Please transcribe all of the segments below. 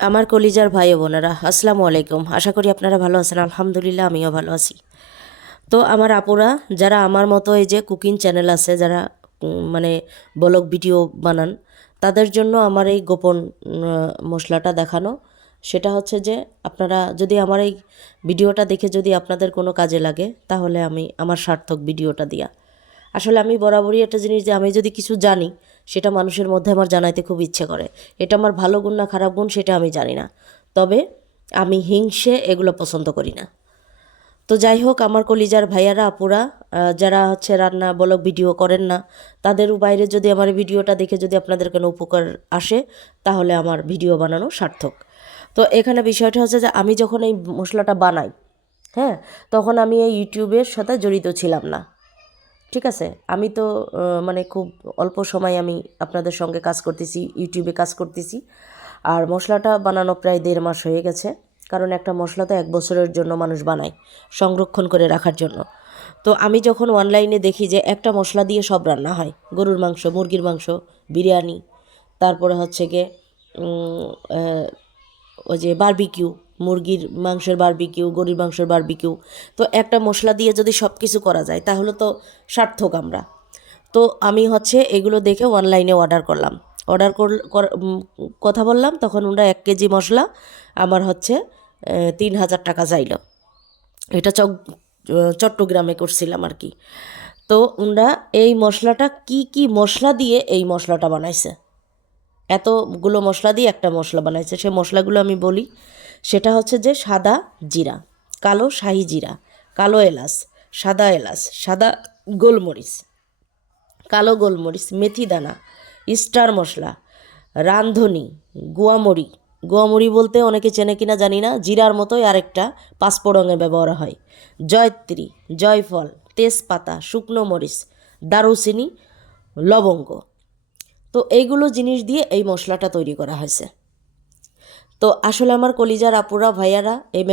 আমার কলিজার ভাই ও বোনেরা, আসসালামু আলাইকুম। আশা করি আপনারা ভালো আছেন। আলহামদুলিল্লাহ, আমিও ভালো আছি। তো আমার আপুরা যারা আমার মতো এই যে কুকিং চ্যানেল আছে, যারা মানে ব্লগ ভিডিও বানান, তাদের জন্য আমার এই গোপন মশলাটা দেখানো। সেটা হচ্ছে যে আপনারা যদি আমার এই ভিডিওটা দেখে যদি আপনাদের কোনো কাজে লাগে, তাহলে আমি আমার সার্থক ভিডিওটা দিয়া। আসলে আমি বরাবরই একটা জিনিস, যে আমি যদি কিছু জানি সেটা মানুষের মধ্যে আমার জানাইতে খুব ইচ্ছে করে। এটা আমার ভালো গুণ না খারাপ গুণ সেটা আমি জানি না, তবে আমি হিংসে এগুলো পছন্দ করি না। তো যাই হোক, আমার কলিজার ভাইয়ারা আপুরা যারা হচ্ছে রান্না ব্লগ ভিডিও করেন না, তাদেরও বাইরে যদি আমার এই ভিডিওটা দেখে যদি আপনাদের কোনো উপকার আসে, তাহলে আমার ভিডিও বানানো সার্থক। তো এখানে বিষয়টা হচ্ছে যে আমি যখন এই মশলাটা বানাই, হ্যাঁ, তখন আমি এই ইউটিউবের সাথে জড়িত ছিলাম না। ঠিক আছে, আমি তো মানে খুব অল্প সময় আমি আপনাদের সঙ্গে কাজ করতেছি, ইউটিউবে কাজ করতেছি। আর মশলাটা বানানো প্রায় 1.5 মাস হয়ে গেছে। কারণ একটা মশলা তো 1 বছরের জন্য মানুষ বানায়, সংরক্ষণ করে রাখার জন্য। তো আমি যখন অনলাইনে দেখি যে একটা মশলা দিয়ে সব রান্না হয়, গরুর মাংস, মুরগির মাংস, বিরিয়ানি, তারপরে হচ্ছে গিয়ে ওই যে বারবিকিউ, মুরগির মাংসের বারবিকিউ, গরুর মাংসের বারবিকিউ, তো একটা মশলা দিয়ে যদি সব কিছু করা যায় তাহলে তো সার্থক আমরা। তো আমি হচ্ছে এগুলো দেখে অনলাইনে অর্ডার করলাম। অর্ডার কথা বললাম, তখন ওরা 1 কেজি মশলা আমার হচ্ছে 3,000 টাকা চাইল। এটা চট্টগ্রামে করছিলাম আর কি। তো ওরা এই মশলাটা কি কি মশলা দিয়ে এই মশলাটা বানাইছে, এতগুলো মশলা দিয়ে একটা মশলা বানাইছে। সে মশলাগুলো আমি বলি। সেটা হচ্ছে যে সাদা জিরা, কালো শাহি জিরা, কালো এলাচ, সাদা গোলমরিচ, কালো গোলমরিচ, মেথি দানা, স্টার মশলা, রাঁধুনি, গুয়ামরি। গুয়ামরি বলতে অনেকে চেনে কিনা জানি না, জিরার মতোই আরেকটা পাঁচফোড়নে ব্যবহার হয়। জয়ত্রী, জয়ফল, তেজপাতা, শুকনো মরিচ, দারুচিনি, লবঙ্গ। তো এইগুলো জিনিস দিয়ে এই মশলাটা তৈরি করা হয়েছে। তো আসলে আমার কলিজার আপুরা ভাইয়ারা এই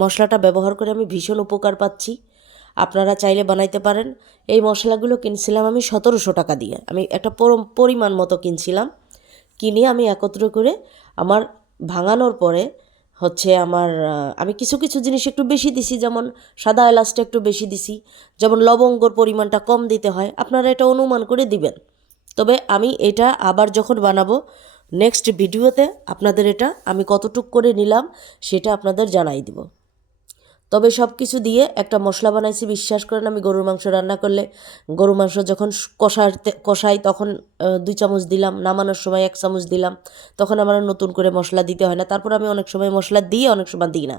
মশলাটা ব্যবহার করে আমি ভীষণ উপকার পাচ্ছি। আপনারা চাইলে বানাইতে পারেন। এই মশলাগুলো কিনছিলাম আমি 1700 টাকা দিয়ে। আমি একটা পরিমাণ মতো কিনছিলাম। কিনে আমি একত্র করে আমার ভাঙানোর পরে হচ্ছে আমি কিছু কিছু জিনিস একটু বেশি দিছি, যেমন সাদা এলাচটা একটু বেশি দিছি, যেমন লবঙ্গর পরিমাণটা কম দিতে হয়, আপনারা এটা অনুমান করে দিবেন। তবে আমি এটা আবার যখন বানাবো নেক্সট ভিডিওতে আপনাদের এটা আমি কতটুক করে নিলাম সেটা আপনাদের জানাই দিব। তবে সব কিছু দিয়ে একটা মশলা বানাইছি, বিশ্বাস করেন। আমি গরুর মাংস রান্না করলে গরুর মাংস যখন কষাই তখন 2 চামচ দিলাম, নামানোর সময় 1 চামচ দিলাম, তখন আমার নতুন করে মশলা দিতে হয় না। তারপর আমি অনেক সময় মশলা দিই, অনেক সময় দিই না।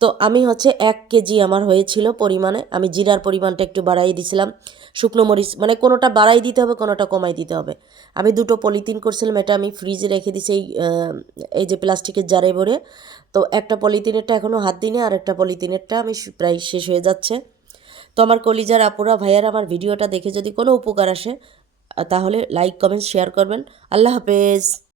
তো আমি হচ্ছে 1 কেজি আমার হয়েছিল পরিমাণে, আমি জিরার পরিমাণটা একটু বাড়াই দিয়েছিলাম, শুকনো মরিচ মানে কোনোটা বাড়াই দিতে হবে, কোনোটা কমাই দিতে হবে। আমি 2টো পলিথিন করছিলাম, এটা আমি ফ্রিজে রেখে দিছি এই যে প্লাস্টিকের জারে ভরে। তো একটা পলিথিনেরটা এখনও হাত দিইনি, আর একটা পলিথিনেরটা আমি প্রায় শেষ হয়ে যাচ্ছে। তো আমার কলিজার আপুরা ভাইয়ারা আমার ভিডিওটা দেখে যদি কোনো উপকার আসে, তাহলে লাইক কমেন্ট শেয়ার করবেন। আল্লাহ হাফেজ।